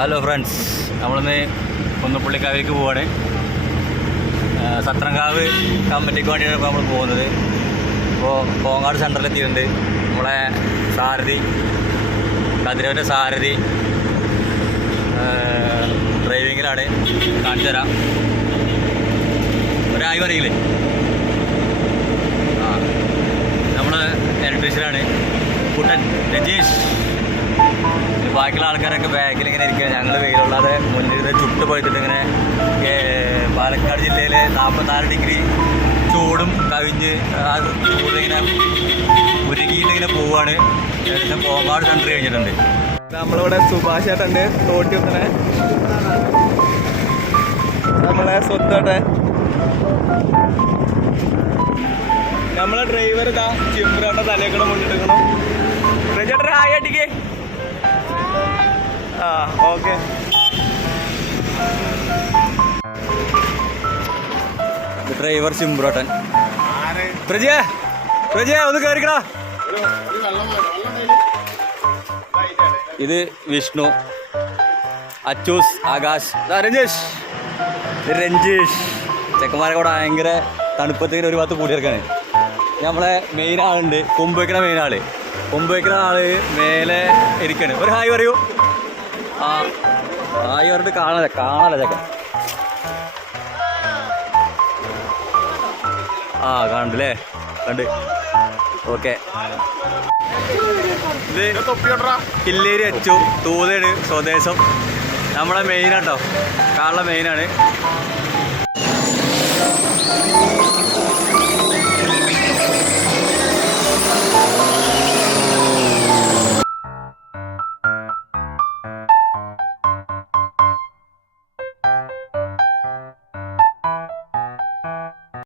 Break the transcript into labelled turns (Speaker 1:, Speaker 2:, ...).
Speaker 1: Hello friends നമ്മളിന്ന് കുന്നപ്പള്ളിക്കാവിലേക്ക് പോവാണ്. സത്രംകാവ് കമ്മിറ്റിക്ക് വേണ്ടിയാണ് ഇപ്പോൾ നമ്മൾ പോകുന്നത്. ഇപ്പോൾ കോങ്ങാട് സെന്ററിൽ എത്തിയിട്ടുണ്ട് നമ്മളെ സാരഥി കതിരവന്റെ സാരഥി ഡ്രൈവിങ്ങിലാണ് കാണിച്ചു തരാം. ഒരായി പറയില്ലേ? നമ്മൾ ഇലക്ട്രീഷ്യനാണ് കുട്ടൻ രജീഷ്. ബാക്കിയുള്ള ആൾക്കാരൊക്കെ ബാക്കിൽ ഇങ്ങനെ ഇരിക്കുക ഞങ്ങൾ വെയിലുള്ളാതെ മുന്നിൽ ചുട്ട് പോയിട്ട് ഇങ്ങനെ പാലക്കാട് ജില്ലയിലെ നാൽപ്പത്താറ് ഡിഗ്രി ചൂടും കവിഞ്ഞ് ആ ചൂടിങ്ങനെ ഉരുകിയിട്ട് ഇങ്ങനെ ഏകദേശം കോങ്ങാട് സെന്റർ കഴിഞ്ഞിട്ടുണ്ട്.
Speaker 2: നമ്മളിവിടെ സുഭാഷ് ഏട്ടന്റെ തോട്ടി ഒന്നിനെ നമ്മളെ സ്വത്തോട്ടെ നമ്മളെ ഡ്രൈവർ ഇതാ ചിമ്പ്രാട്ട തലയൊക്കെ മുന്നിട്ടെടുക്കണം ചേട്ടൻ ഹായ് അടിക്ക് ഓക്കെ.
Speaker 1: ഡ്രൈവർ ചിമ്പ്രോട്ടൻ പ്രജയ പ്രജയ ഒന്ന് കയറിക്കടാ ഇത് വിഷ്ണു അച്ചൂസ് ആകാശ്. രഞ്ജേഷ്. രഞ്ജേഷ്. ചെക്കന്മാരെ കൂടെ ഭയങ്കര തണുപ്പത്തിന് ഒരു ഭാഗത്ത് കൂടിയെടുക്കാണ് നമ്മളെ മെയിൻ ആളുണ്ട്. കൊമ്പ് വയ്ക്കണ മെയിൻ ആൾ. കൊമ്പ് വയ്ക്കണ ആൾ മേലെ ഇരിക്കാണ്. ഒരു ഹായ് പറയൂ. ആ പറഞ്ഞിട്ട് കാണാല കാണാല ചെക്കൻ ആ കാണണ്ടല്ലേ കണ്ട്. ഓക്കെ. ഇത് അച്ചു തൂതയാണ് സ്വദേശം. നമ്മളെ മെയിനാട്ടോ കാണുന്ന മെയിനാണ്